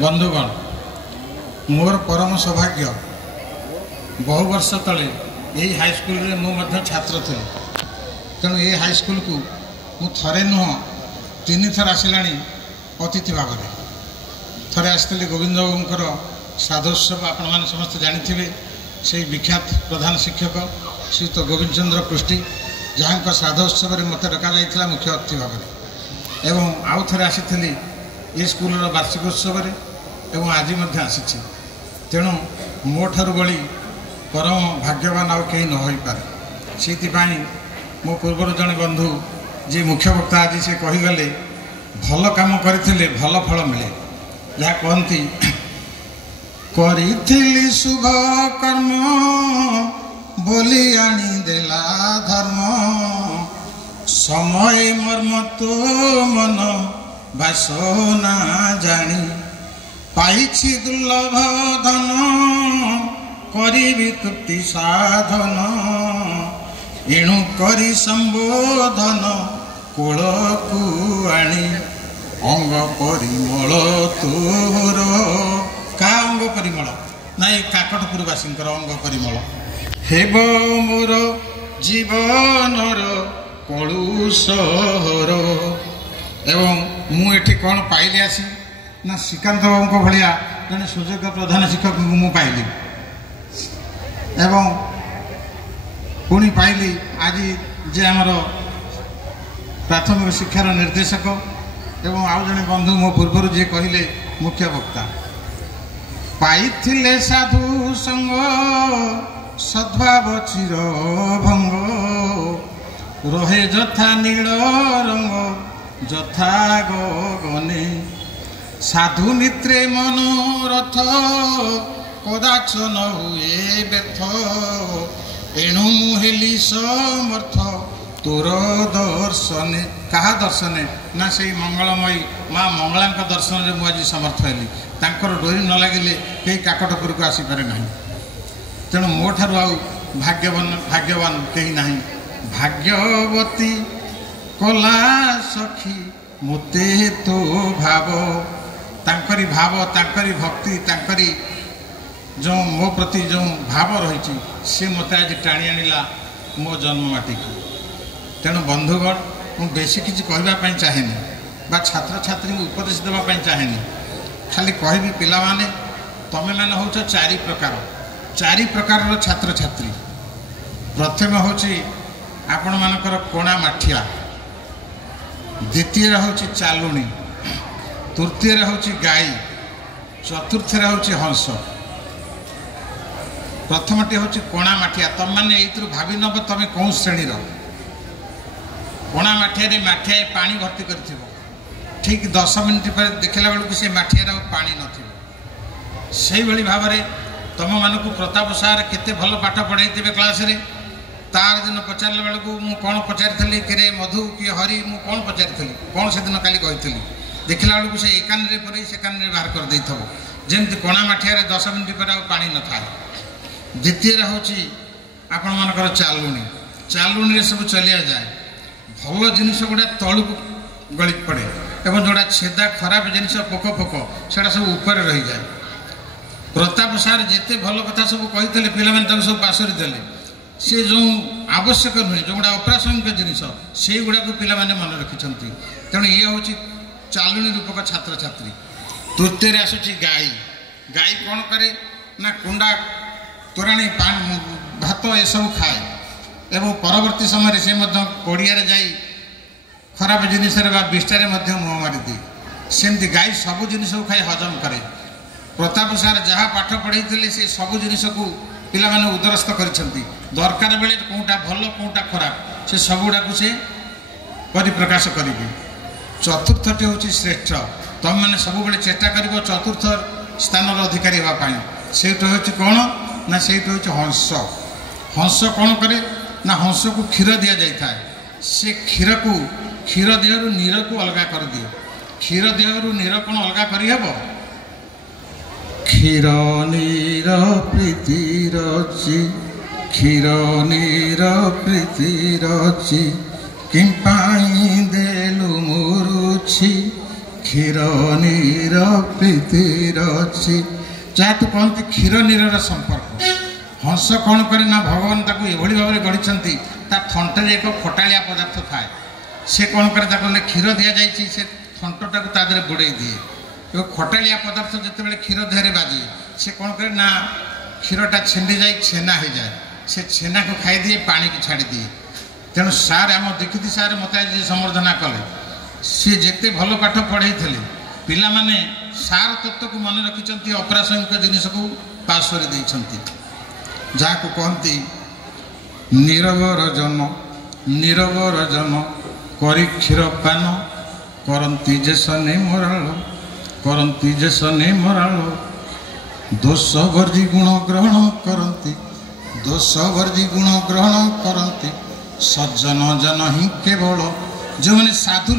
बंधुगण मोर परम सौभाग्य बहु वर्ष तले यही हाईस्कल रे मु छात्र थे तेणु ये हाईस्कल को मु थरे नुह 3 थर आसला अतिथि भाव में थरे आसती गोविंद बाबूर श्राद्धोत्सव आपण मैंने समस्त जानी से विख्यात प्रधान शिक्षक श्रीयुत गोविंद चंद्र पृष्टि जहाँ श्राद्धोत्सव में मत डक जाता मुख्य अतिथि भाव में एवं आउ थे आसी ये स्कूल वार्षिकोत्सव एवं आज आसी तेणु मो ठार बड़ी परम भाग्यवान आउ कहीं न हो पारे से मो पूर्वर जड़े बंधु जी मुख्य वक्ता आज से कहीगले भल काम करते भल फल मिले जहाँ कहती करी शुभ कर्म बोली आनी देला धर्म समय मर्म तो मन बासना जानी पाइछि दुर्लभ धन करी तृप्ति साधन एणु करी संबोधन कोल को आनी अंग परिमल तोर का अंग परिमल नाई काकटपुरवासी अंग परिमल हेब मोर जीवनर कलुषहर एवं मुझे कौन पाइली आसी ना श्रीकांत बाबू भाया जड़े सुयोग्य प्रधान शिक्षक मु पाइली एवं पुणी पाइली आज जे आमर प्राथमिक शिक्षार निर्देशक एवं आउ जड़े बंधु मो पूर्वर जी कहले मुख्य वक्ता पाइथिले साधु संग सद्भाव चिर भंग रहे जथा नील रंग जथा गगने साधु मित्रे मनोरथ कदाच न हुए व्यर्थ एणु मुहेली समर्थ तोर दर्शने कहा दर्शने ना से मंगलमयी माँ मंगला दर्शन में मुझे समर्थ हेली तांकर डोरी न लगिले कहीं काकटपुर को आसीपारे ना तेणु मो ठार भाग्यवान कहीं ना भाग्यवती कला सखी मोते तो भाव तांकरी भाव तांकरी भक्ति तांकरी जो मो प्रति जो भाव रही सी मत आज टाणी आनिला मो जन्ममाटी को तेणु बंधुगण मुझे बेसी किसी कहवाई चाहेनी बा छात्र छात्री को उपदेश देवाई चाहेनी खाली कहबी पिला माने तमे मैंने हो चारि प्रकार छात्र छात्री प्रथम हूँ आपण मानकर कोणा माठिया द्वितीय हूँ चालुणी तृतीय हूँ गाई चतुर्थ हूँ हंस प्रथमटी हूँ कोणा माठिया तुम मैंने ये भावी नब तुम कौन श्रेणीर कोणा माठिया माठिया पानी भर्ती कर ठीक 10 मिनिट पर देखला बेलू से माठिया पानी नई भाव में तुम मानक प्रताप सार केते भल पाठ पढ़ाई क्लास रे तार दिन पचारे बेलू मु कौन पचारि कि मधु कि हरि मु कौन पचारि कौन से दिन काली कही देखला बेलू से एकान पर से कान बाहर कर दे जमी कोणा माठिया 10 मिनिट पर पानी न था द्वितीय हूँ आपण मानकर चालुणी सब चलिया जाए भल जिनस गुड़ा तलू गली पड़े एवं जोड़ा छेदा खराब जिनस पोक से सब ऊपर रही जाए प्रताप सार जिते भल कथा सब कही पे सब पासरी देले सी जो आवश्यक नुहे जो गुड़ा अप्रासंगिक जिनस से गुड़ा को पिला मन रखिंट तेणु ये हूँ चालुणी रूपक छात्र छात्री तृतीय आसूची गाई गाई कौन करे ना कुंडा तोराणी भात ये सब खाए एवं परवर्ती समय से पड़िया जाई खराब जिनिस विष्टारे मुँह मारी दिए सेमती गाई सब जिनिस खाई हजम करे प्रताप सार जहाँ पाठ पढ़ाई से सब जिनिस को पिला माने उदरस्त करछंती दरकार बेले कोटा भल कोटा खराब से सबुड़ा को से परिप्रकाश करेंगे चतुर्थटी हूँ श्रेष्ठ तुम मैंने सब बेले चेष्टा कर चतुर्थ स्थान अधिकारी हाँपाई से हूँ कौन ना से हूँ हंस हंस कौन करे ना हंस को क्षीर दि जाए से क्षीर को क्षीर देहरु नीर को अलगा कर दिए क्षीर देहरु नीर कौन अलगा करहब क्षीर नीर प्रीति रची क्षीर नीर प्रीति रची किंपाई देलु मुरुछि क्षीर नीर प्रीतिर अच्छी जहाँ कहते क्षीर नीर संपर्क हंस कौन करे ना भगवान ताको एभली भाव में गढ़ी थंटे एक खटालिया पदार्थ थाए से कौन करे क्षीर दि जाए से थंटा को तादे बुड़े दिए खटालिया पदार्थ जिते क्षीर देहरे बाजे से कौन करे ना क्षीरटा छिंडी जाए छेना हो जाए से छेना को खाई दिए पानी की छाड़ी दिए तेणु सार आम दीक्षित सार मत आज संबर्धना कले सी जिते भल पाठ पढ़े पिला माने सार तत्व को मन रखिंट अप्रासंगिक जिनिस को पास कर जहाँ को कहती नीरवर जन करी क्षीर पान करती जे सने मराल दोष वर्जी गुण ग्रहण करती सज्जन जन ही केवल जो मैंने साधु